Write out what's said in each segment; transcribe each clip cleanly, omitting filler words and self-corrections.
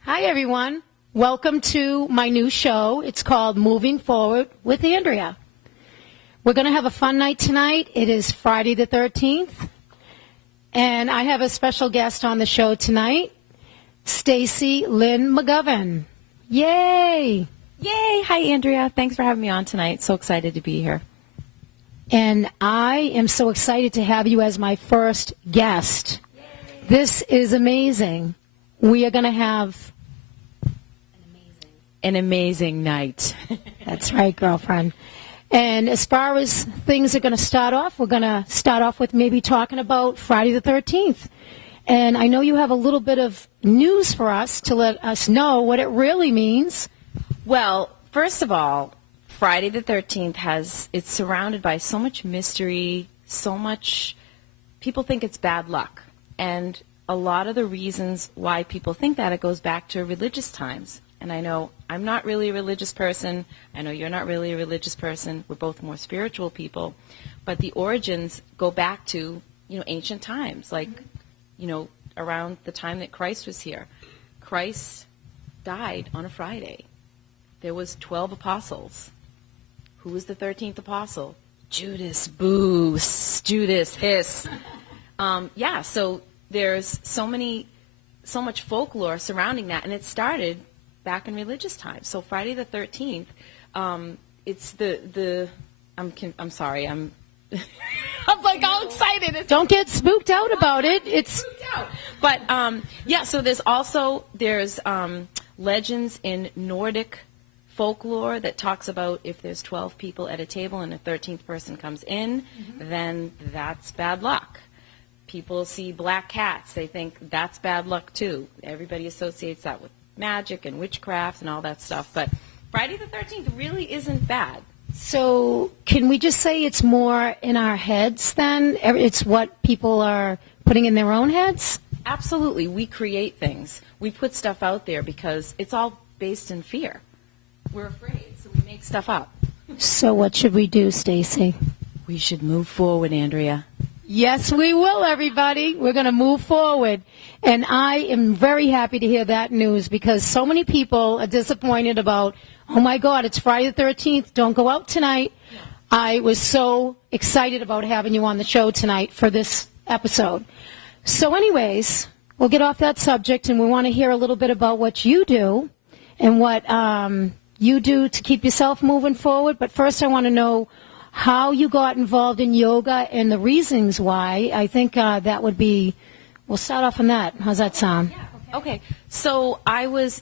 Hi, everyone. Welcome to my new show. It's called Moving Forward with Andrea. We're going to have a fun night tonight. It is Friday the 13th, and I have a special guest on the show tonight, StacyLynn McGovern. Yay! Yay! Hi, Andrea. Thanks for having me on tonight. So excited to be here. And I am so excited to have you as my first guest. Yay. This is amazing. We are going to have an amazing night. That's right, girlfriend. And as far as things are going to start off, we're going to start off with maybe talking about Friday the 13th. And I know you have a little bit of news for us to let us know what it really means. Well, first of all, Friday the 13th it's surrounded by so much mystery, so much, people think it's bad luck. And a lot of the reasons why people think that, it goes back to religious times. And I know I'm not really a religious person. I know you're not really a religious person. We're both more spiritual people. But the origins go back to, ancient times, like, around the time that Christ was here. Christ died on a Friday. There was 12 apostles. Who was the 13th apostle? Judas. Boo. Judas. Hiss. So there's so much folklore surrounding that, and it started back in religious times. So Friday the 13th, it's I'm sorry, I'm like all excited. Don't get spooked out about it. It's but so there's legends in Nordic folklore that talks about if there's 12 people at a table and a 13th person comes in, then that's bad luck. People see black cats, they think that's bad luck too. Everybody associates that with magic and witchcraft and all that stuff. But Friday the 13th really isn't bad. So can we just say it's more in our heads then? It's what people are putting in their own heads? Absolutely. We create things. We put stuff out there because it's all based in fear. We're afraid, so we make stuff up. So what should we do, Stacy? We should move forward, Andrea. Yes, we will, everybody. We're going to move forward. And I am very happy to hear that news because so many people are disappointed about, oh, my God, it's Friday the 13th. Don't go out tonight. Yeah. I was so excited about having you on the show tonight for this episode. So anyways, we'll get off that subject, and we want to hear a little bit about what you do and what you do to keep yourself moving forward. But first I want to know how you got involved in yoga and the reasons why. I think that would be, we'll start off on that. How's that sound? Yeah, okay. So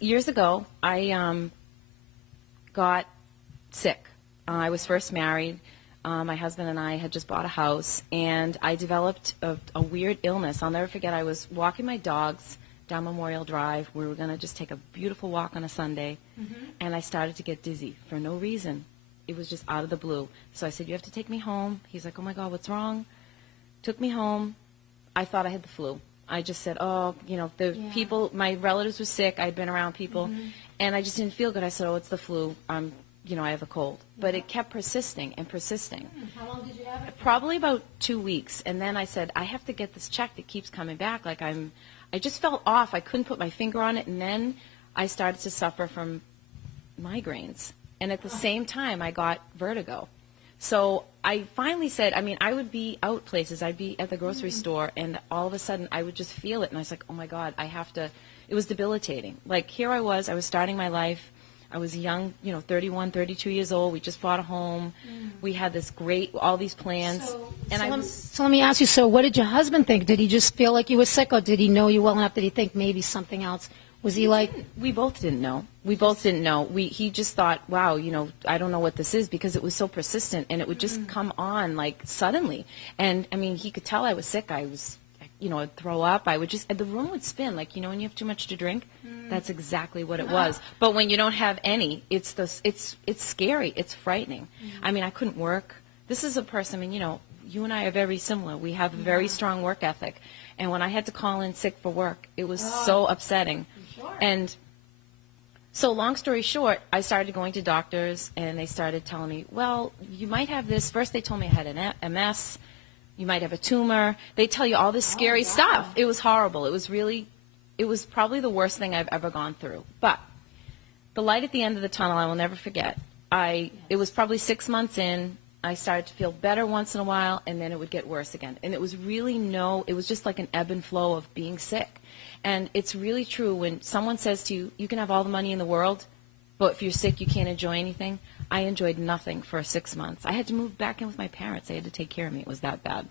years ago, I got sick. I was first married. My husband and I had just bought a house, and I developed a weird illness. I'll never forget, I was walking my dogs down Memorial Drive. We were going to just take a beautiful walk on a Sunday, and I started to get dizzy for no reason. It was just out of the blue. So I said, you have to take me home. He's like, oh, my God, what's wrong? Took me home. I thought I had the flu. I just said, people, my relatives were sick. I'd been around people, and I just didn't feel good. I said, oh, it's the flu. I have a cold. But it kept persisting and persisting. How long did you have it? Probably about 2 weeks. And then I said, I have to get this checked. It keeps coming back. I just felt off. I couldn't put my finger on it. And then I started to suffer from migraines. And at the same time, I got vertigo. So I finally said, I would be out places. I'd be at the grocery store, and all of a sudden, I would just feel it. And I was like, oh, my God, I have to. It was debilitating. Like, here I was starting my life. I was young, 31, 32 years old. We just bought a home. We had all these plans. So let me ask you, so what did your husband think? Did he just feel like you were sick, or did he know you well enough? Did he think maybe something else? Was he like? We both didn't know. He just thought, wow, I don't know what this is, because it was so persistent, and it would just come on like suddenly. And he could tell I was sick. I was, I'd throw up. The room would spin, like, when you have too much to drink. That's exactly what it was. But when you don't have any, it's scary. It's frightening. I couldn't work. This is a person, you and I are very similar. We have a very strong work ethic. And when I had to call in sick for work, it was so upsetting. Sure. And so long story short, I started going to doctors, and they started telling me, well, you might have this. First they told me I had an MS. you might have a tumor. They tell you all this scary stuff. It was horrible. It was probably the worst thing I've ever gone through. But the light at the end of the tunnel, I will never forget. It was probably 6 months in. I started to feel better once in a while, and then it would get worse again. And it was really it was just like an ebb and flow of being sick. And it's really true when someone says to you, you can have all the money in the world, but if you're sick, you can't enjoy anything. I enjoyed nothing for 6 months. I had to move back in with my parents. They had to take care of me. It was that bad.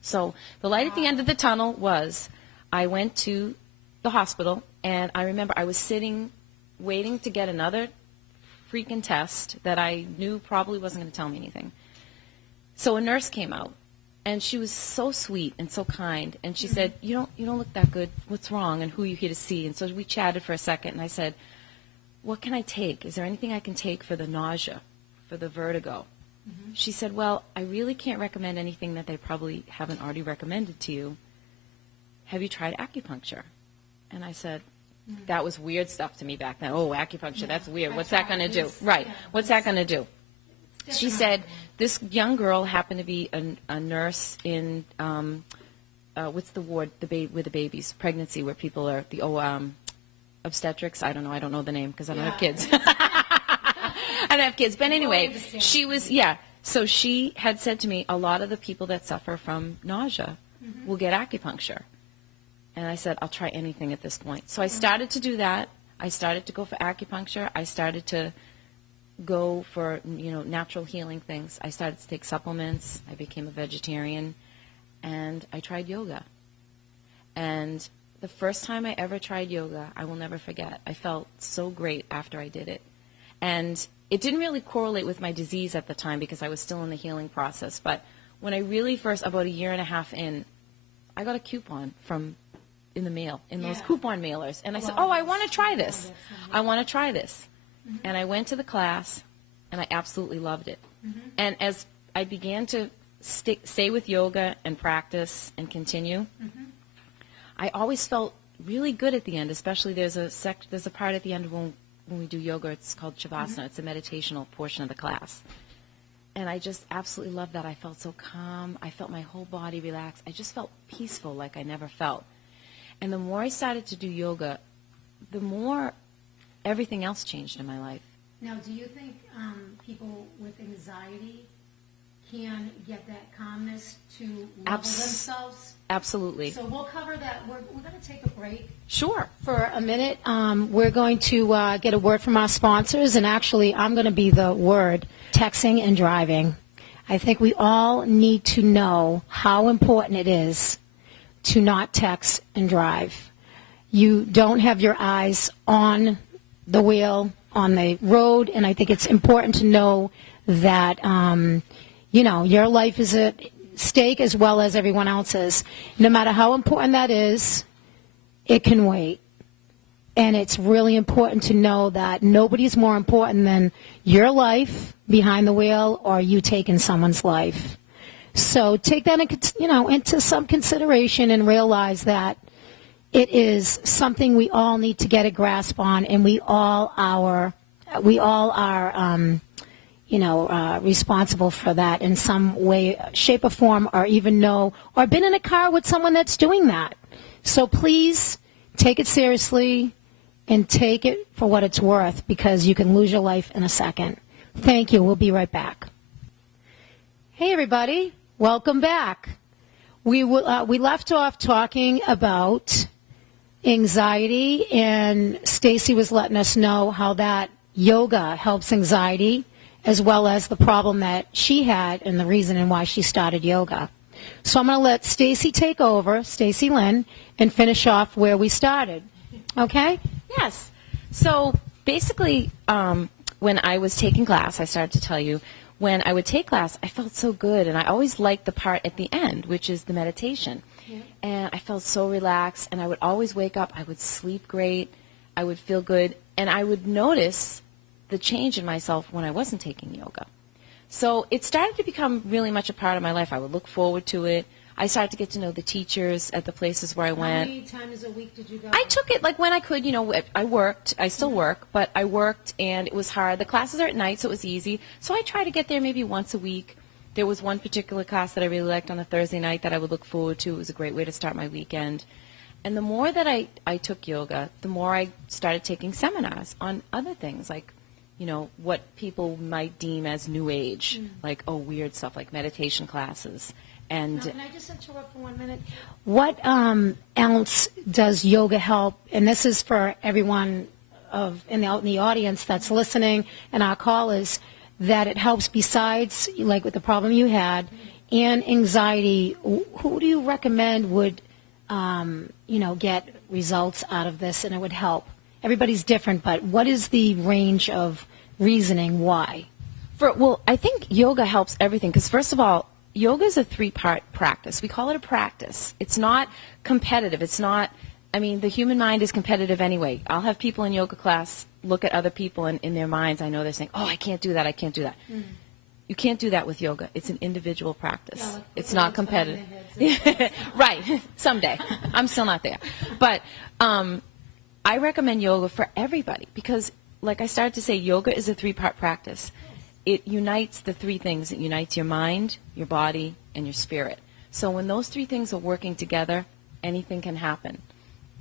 So the light at the end of the tunnel was I went to the hospital, and I remember I was sitting waiting to get another freaking test that I knew probably wasn't going to tell me anything. So a nurse came out, and she was so sweet and so kind, and she said, you don't look that good. What's wrong, and who are you here to see? And so we chatted for a second, and I said, what can I take? Is there anything I can take for the nausea, for the vertigo? She said, well, I really can't recommend anything that they probably haven't already recommended to you. Have you tried acupuncture? And I said, that was weird stuff to me back then. Oh, acupuncture, that's weird. What's that going to do? Right. What's that going to do? She said, this young girl happened to be a nurse in, what's the ward with the babies, pregnancy, where people are, obstetrics. I don't know the name because I don't have kids. I don't have kids. But anyway, she was, so she had said to me, a lot of the people that suffer from nausea will get acupuncture. And I said, I'll try anything at this point. So I started to do that. I started to go for acupuncture. I started to go for, natural healing things. I started to take supplements. I became a vegetarian. And I tried yoga. And the first time I ever tried yoga, I will never forget. I felt so great after I did it. And it didn't really correlate with my disease at the time because I was still in the healing process. But when I really first, about a year and a half in, I got a coupon in the mail, in those coupon mailers. And I said, I want to try this. I want to try this. And I went to the class, and I absolutely loved it. And as I began to stay with yoga and practice and continue, I always felt really good at the end, especially there's a part at the end when we do yoga. It's called Shavasana. It's a meditational portion of the class. And I just absolutely loved that. I felt so calm. I felt my whole body relax. I just felt peaceful like I never felt. And the more I started to do yoga, the more everything else changed in my life. Now, do you think people with anxiety can get that calmness to level themselves? Absolutely. So we'll cover that. We're going to take a break. Sure. For a minute. We're going to get a word from our sponsors, and actually I'm going to be the word, texting and driving. I think we all need to know how important it is to not text and drive. You don't have your eyes on the wheel, on the road, and I think it's important to know that, your life is at stake as well as everyone else's. No matter how important that is, it can wait. And it's really important to know that nobody's more important than your life behind the wheel or you taking someone's life. So take that into some consideration and realize that it is something we all need to get a grasp on, and we all are responsible for that in some way, shape, or form, or even know, or been in a car with someone that's doing that. So please take it seriously and take it for what it's worth, because you can lose your life in a second. Thank you. We'll be right back. Hey, everybody. Welcome back. We left off talking about anxiety, and Stacy was letting us know how that yoga helps anxiety, as well as the problem that she had and the reason and why she started yoga. So I'm going to let Stacy take over, StacyLynn, and finish off where we started. Okay? Yes. So basically, when I was taking class, I started to tell you, when I would take class, I felt so good, and I always liked the part at the end, which is the meditation. Yeah. And I felt so relaxed, and I would always wake up. I would sleep great. I would feel good, and I would notice the change in myself when I wasn't taking yoga. So it started to become really much a part of my life. I would look forward to it. I started to get to know the teachers at the places where I went. How many times a week did you go? I took it like when I could. I worked. I still work, but I worked, and it was hard. The classes are at night, so it was easy. So I try to get there maybe once a week. There was one particular class that I really liked on a Thursday night that I would look forward to. It was a great way to start my weekend. And the more that I took yoga, the more I started taking seminars on other things, like, you know, what people might deem as new age, like, weird stuff, like meditation classes. And now, can I just interrupt for 1 minute? What else does yoga help? And this is for everyone in the audience that's listening and our callers, that it helps besides, like with the problem you had, and anxiety. Who do you recommend would, get results out of this and it would help? Everybody's different, but what is the range of reasoning why? Well, I think yoga helps everything because, first of all, yoga is a 3-part practice. We call it a practice. It's not competitive. It's not, the human mind is competitive anyway. I'll have people in yoga class look at other people and in their minds, I know they're saying, I can't do that, I can't do that. You can't do that with yoga. It's an individual practice. Yeah, like it's not competitive. Right. Someday. I'm still not there. But I recommend yoga for everybody because, like I started to say, yoga is a 3-part practice. It unites the 3 things. It unites your mind, your body, and your spirit. So when those 3 things are working together, anything can happen.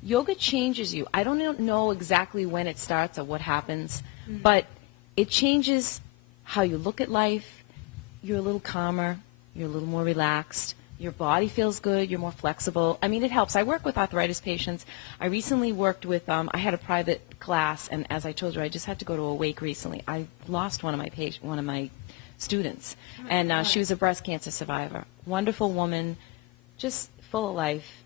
Yoga changes you. I don't know exactly when it starts or what happens, but it changes how you look at life. You're a little calmer. You're a little more relaxed. Your body feels good. You're more flexible. It helps. I work with arthritis patients. I recently worked with, I had a private class, and as I told you, I just had to go to a wake recently. I lost one of my students, and she was a breast cancer survivor. Wonderful woman, just full of life.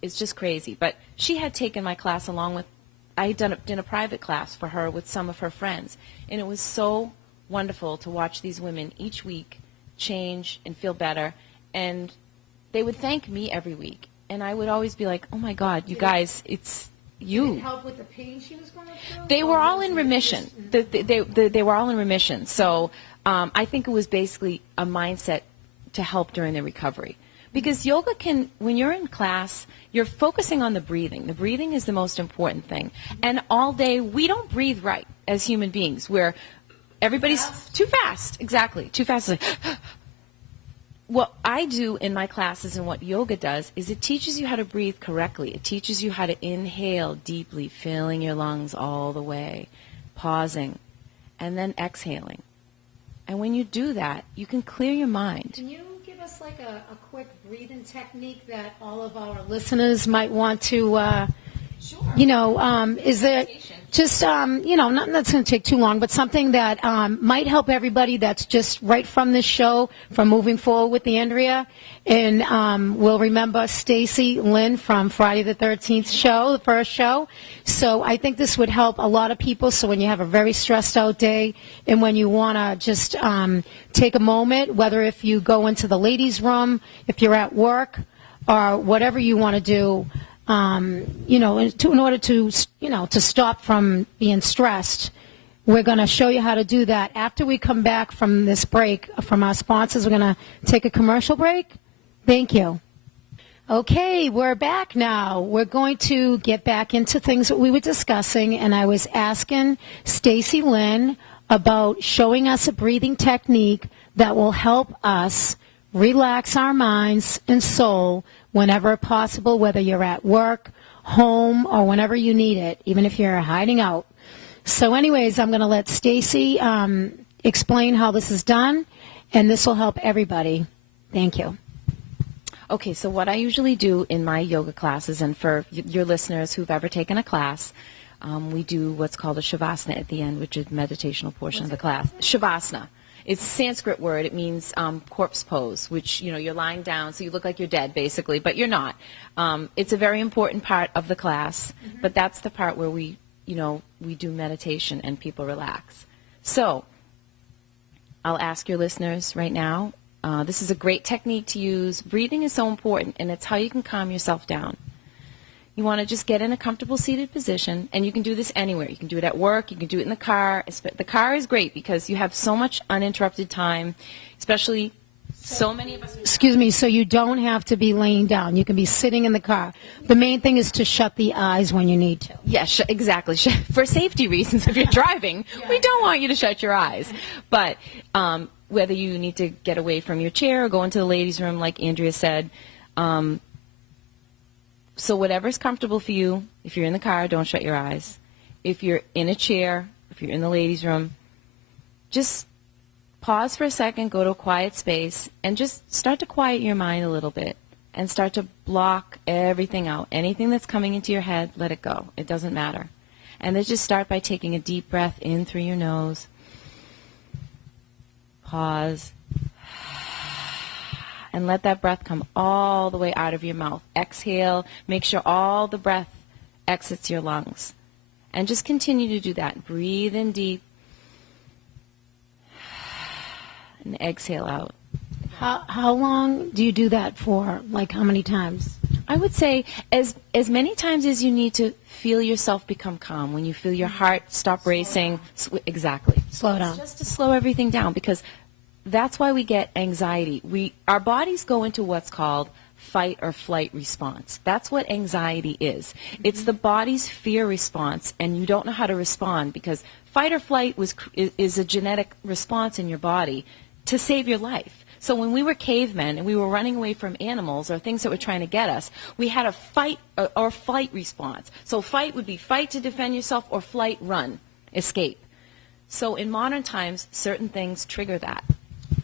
It's just crazy. But she had taken my class along with, I had done a private class for her with some of her friends, and it was so wonderful to watch these women each week change and feel better. And they would thank me every week. And I would always be like, oh, my God, you guys, it's you. Did it help with the pain she was going through? They were all in remission. They were all in remission. So I think it was basically a mindset to help during their recovery. Because yoga can, when you're in class, you're focusing on the breathing. The breathing is the most important thing. And all day, we don't breathe right as human beings. Everybody's too fast. Exactly. Too fast. Like, what I do in my classes and what yoga does is it teaches you how to breathe correctly. It teaches you how to inhale deeply, filling your lungs all the way, pausing, and then exhaling. And when you do that, you can clear your mind. Can you give us like a quick breathing technique that all of our listeners might want to, sure. Is there just, nothing that's going to take too long, but something that might help everybody that's just right from this show, from moving forward with the Andrea. And we'll remember StacyLynn from Friday the 13th show, the first show. So I think this would help a lot of people. So when you have a very stressed out day and when you want to just take a moment, whether if you go into the ladies' room, if you're at work, or whatever you want to do, in order to stop from being stressed. We're going to show you how to do that. After we come back from this break from our sponsors, we're going to take a commercial break. Thank you. Okay, we're back now. We're going to get back into things that we were discussing, and I was asking StacyLynn about showing us a breathing technique that will help us relax our minds and soul whenever possible, whether you're at work, home, or whenever you need it, even if you're hiding out. So anyways, I'm going to let Stacy explain how this is done, and this will help everybody. Thank you. Okay, so what I usually do in my yoga classes, and for your listeners who've ever taken a class, we do what's called a shavasana at the end, which is the meditational portion of the class. Shavasana. It's a Sanskrit word. It means corpse pose, which, you're lying down, so you look like you're dead, basically, but you're not. It's a very important part of the class, but that's the part where we do meditation and people relax. So I'll ask your listeners right now, this is a great technique to use. Breathing is so important, and it's how you can calm yourself down. You want to just get in a comfortable seated position, and you can do this anywhere. You can do it at work. You can do it in the car. The car is great because you have so much uninterrupted time, especially so many of us. Excuse me, so you don't have to be laying down. You can be sitting in the car. The main thing is to shut the eyes when you need to. Yes, exactly. For safety reasons, if you're driving, we don't want you to shut your eyes. But whether you need to get away from your chair or go into the ladies' room, like Andrea said. So whatever's comfortable for you. If you're in the car, don't shut your eyes. If you're in a chair, if you're in the ladies' room, just pause for a second, go to a quiet space, and just start to quiet your mind a little bit and start to block everything out. Anything that's coming into your head, let it go. It doesn't matter. And then just start by taking a deep breath in through your nose. Pause. And let that breath come all the way out of your mouth. Exhale. Make sure all the breath exits your lungs. And just continue to do that. Breathe in deep. And exhale out. How long do you do that for? Like how many times? I would say as many times as you need to feel yourself become calm. When you feel your heart stop racing. Exactly. Slow down. It's just to slow everything down, because that's why we get anxiety. Our bodies go into what's called fight or flight response. That's what anxiety is. It's the body's fear response, and you don't know how to respond, because fight or flight is a genetic response in your body to save your life. So when we were cavemen and we were running away from animals or things that were trying to get us, we had a fight or flight response. So fight would be fight to defend yourself, or flight, run, escape. So in modern times, certain things trigger that.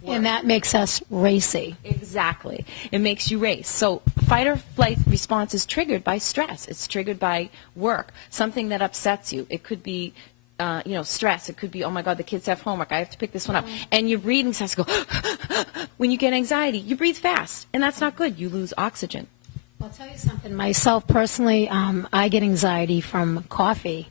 And that makes us racy. Exactly. It makes you race. So fight or flight response is triggered by stress. It's triggered by work, something that upsets you. It could be stress. It could be, oh my God, the kids have homework. I have to pick this one up. And your breathing starts to go. When you get anxiety, you breathe fast, and that's not good. You lose oxygen. I'll tell you something. Myself personally, I get anxiety from coffee,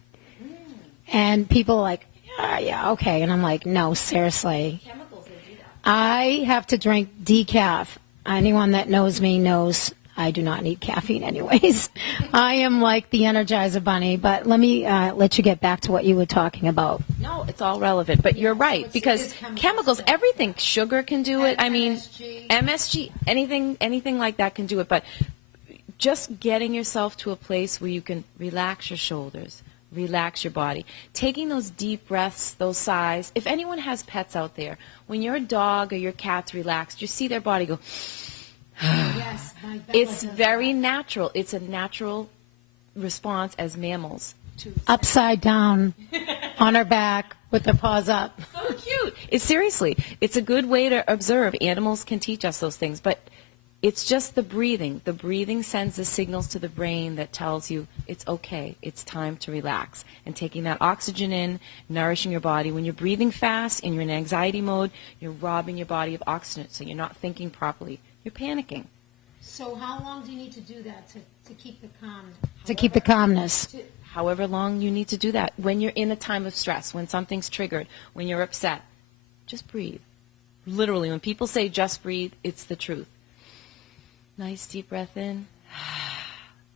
and people are like, yeah, okay, and I'm like, no, seriously. Chemicals, they do that. I have to drink decaf. Anyone that knows me knows I do not need caffeine anyways. I am like the Energizer Bunny, but let me let you get back to what you were talking about. No, it's all relevant, but you're right, because chemicals, everything, sugar can do it. I mean, MSG, anything like that can do it, but just getting yourself to a place where you can relax your shoulders, relax your body, taking those deep breaths, those sighs. If anyone has pets out there, when your dog or your cat's relaxed, you see their body go. Yes, it's very natural. It's a natural response as mammals. Upside down on her back with her paws up. So cute. Seriously, it's a good way to observe. Animals can teach us those things, but it's just the breathing. The breathing sends the signals to the brain that tells you it's okay, it's time to relax. And taking that oxygen in, nourishing your body. When you're breathing fast and you're in anxiety mode, you're robbing your body of oxygen, so you're not thinking properly. You're panicking. So how long do you need to do that to keep the To keep the calmness. However long you need to do that. When you're in a time of stress, when something's triggered, when you're upset, just breathe. Literally, when people say just breathe, it's the truth. Nice deep breath in.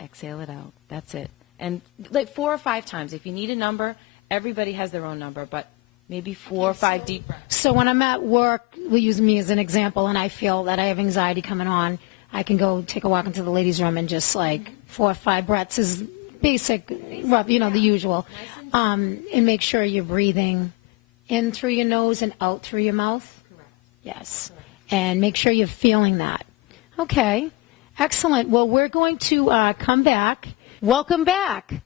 Exhale it out. That's it. And like 4 or 5 times. If you need a number, everybody has their own number, but maybe 4 or 5 deep breaths. So when I'm at work, we use me as an example, and I feel that I have anxiety coming on, I can go take a walk into the ladies' room and just like 4 or 5 breaths is basic, the usual. And make sure you're breathing in through your nose and out through your mouth. Correct. Yes. And make sure you're feeling that. Okay. Excellent. Well, we're going to come back. Welcome back.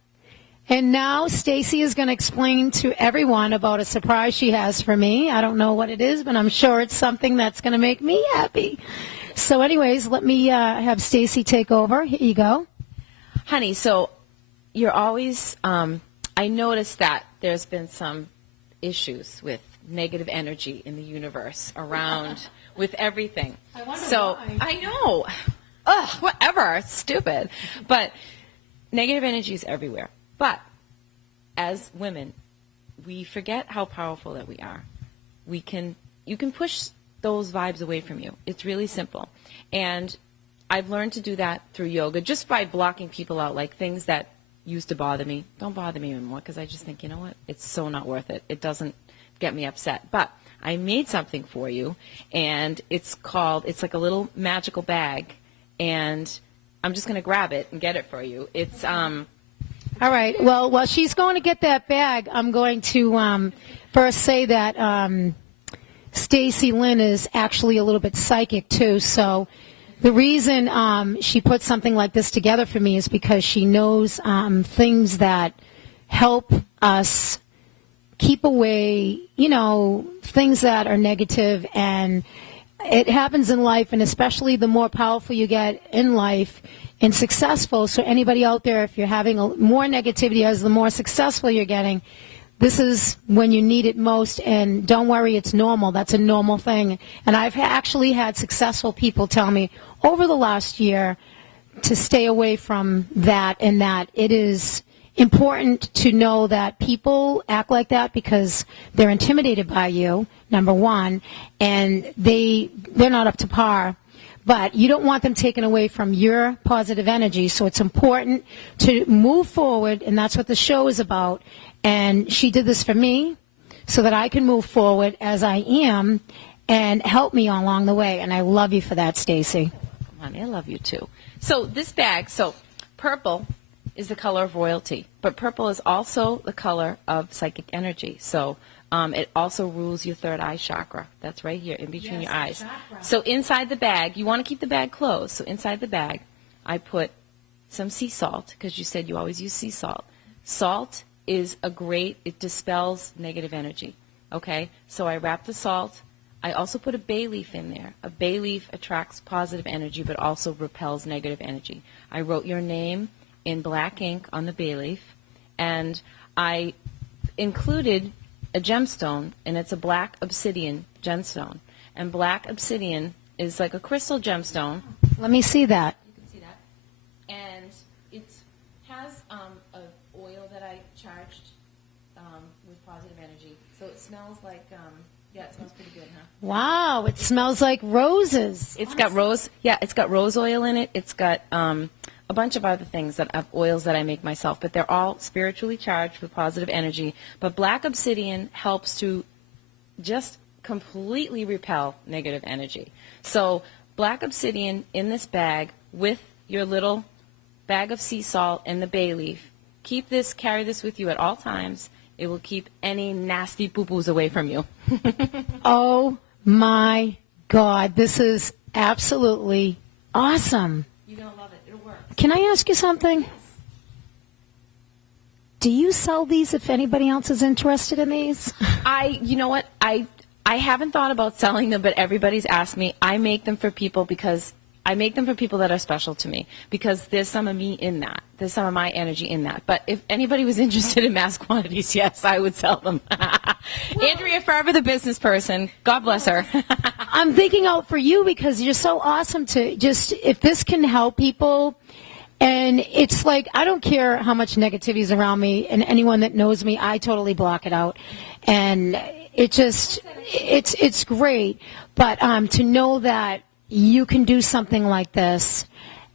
And now Stacy is going to explain to everyone about a surprise she has for me. I don't know what it is, but I'm sure it's something that's going to make me happy. So anyways, let me have Stacy take over. Here you go. Honey, so you're always, I noticed that there's been some issues with negative energy in the universe around with everything. I wonder why. I know. Ugh, whatever. It's stupid. But negative energy is everywhere. But as women, we forget how powerful that we are. You can push those vibes away from you. It's really simple. And I've learned to do that through yoga, just by blocking people out, like things that used to bother me. Don't bother me anymore, because I just think, you know what? It's so not worth it. It doesn't get me upset. But I made something for you, and it's like a little magical bag, and I'm just going to grab it and get it for you. It's All right. Well, while she's going to get that bag, I'm going to first say that StacyLynn is actually a little bit psychic too, so the reason she put something like this together for me is because she knows things that help us keep away, things that are negative, and it happens in life, and especially the more powerful you get in life and successful. So anybody out there, if you're having more negativity as the more successful you're getting, this is when you need it most, and don't worry, it's normal. That's a normal thing. And I've actually had successful people tell me over the last year to stay away from that, and that it is important to know that people act like that because they're intimidated by you, number one, and they're not up to par. But you don't want them taken away from your positive energy, so it's important to move forward, and that's what the show is about. And she did this for me so that I can move forward as I am and help me along the way. And I love you for that, Stacy. Come on, I love you too. So this bag, purple is the color of royalty, but purple is also the color of psychic energy. So it also rules your third eye chakra. That's right here in between your eyes. Chakra. So inside the bag, you want to keep the bag closed. So inside the bag, I put some sea salt, because you said you always use sea salt. Salt is it dispels negative energy. Okay? So I wrap the salt. I also put a bay leaf in there. A bay leaf attracts positive energy but also repels negative energy. I wrote your name in black ink on the bay leaf, and I included a gemstone, and it's a black obsidian gemstone. And black obsidian is like a crystal gemstone. Let me see that. You can see that. And it has an oil that I charged with positive energy. So it smells like, it smells pretty good, huh? Wow, it smells like roses. It's got it's got rose oil in it. It's got a bunch of other things oils that I make myself, but they're all spiritually charged with positive energy. But black obsidian helps to just completely repel negative energy. So black obsidian in this bag with your little bag of sea salt and the bay leaf. Carry this with you at all times. It will keep any nasty poo-poos away from you. Oh my God, this is absolutely awesome. You're going to love it. It'll work. Can I ask you something? Yes. Do you sell these if anybody else is interested in these? You know what? I haven't thought about selling them, but everybody's asked me. I make them for people that are special to me, because there's some of me in that. There's some of my energy in that. But if anybody was interested in mass quantities, yes, I would sell them. Andrea, forever the business person. God bless her. I'm thinking out for you because you're so awesome to if this can help people. And it's like, I don't care how much negativity is around me, and anyone that knows me, I totally block it out. And it's great. But to know that you can do something like this,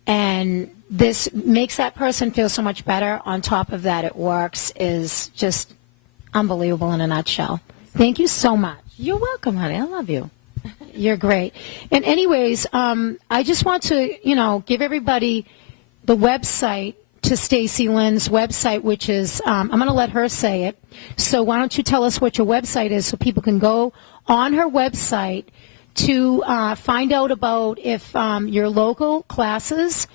and this makes that person feel so much better, on top of that it works, is just unbelievable in a nutshell. Thank you so much. You're welcome, honey. I love you. You're great. And anyways, I just want to, give everybody the website to StacyLynn's website, which is, I'm going to let her say it. So why don't you tell us what your website is so people can go on her website to find out about if your local classes,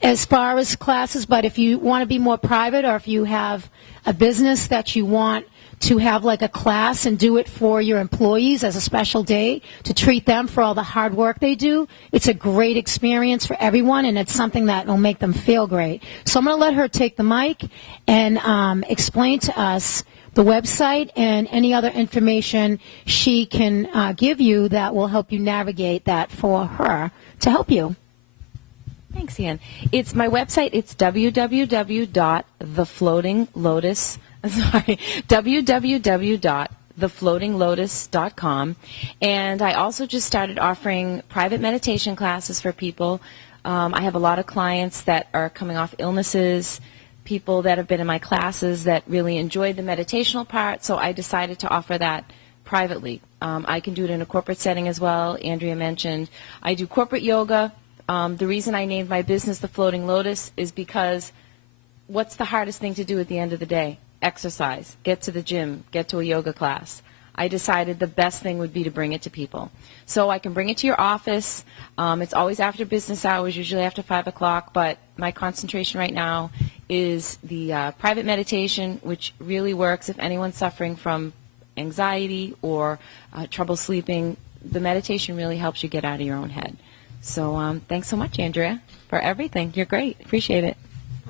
as far as classes, but if you want to be more private, or if you have a business that you want to have like a class and do it for your employees as a special day to treat them for all the hard work they do, it's a great experience for everyone, and it's something that will make them feel great. So I'm going to let her take the mic and explain to us the website and any other information she can give you that will help you navigate that for her to help you. Thanks, Ann. It's my website. It's www.thefloatinglotus.com. And I also just started offering private meditation classes for people. I have a lot of clients that are coming off illnesses, people that have been in my classes that really enjoyed the meditational part, so I decided to offer that privately. I can do it in a corporate setting as well. Andrea mentioned I do corporate yoga. The reason I named my business The Floating Lotus is because what's the hardest thing to do at the end of the day? Exercise. Get to the gym. Get to a yoga class. I decided the best thing would be to bring it to people. So I can bring it to your office. It's always after business hours, usually after 5 o'clock, but my concentration right now is the private meditation, which really works if anyone's suffering from anxiety or trouble sleeping. The meditation really helps you get out of your own head. So thanks so much, Andrea, for everything. You're great. Appreciate it.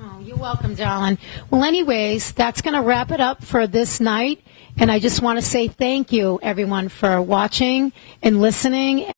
Oh, you're welcome, darling. Well, anyways, that's going to wrap it up for this night. And I just want to say thank you, everyone, for watching and listening.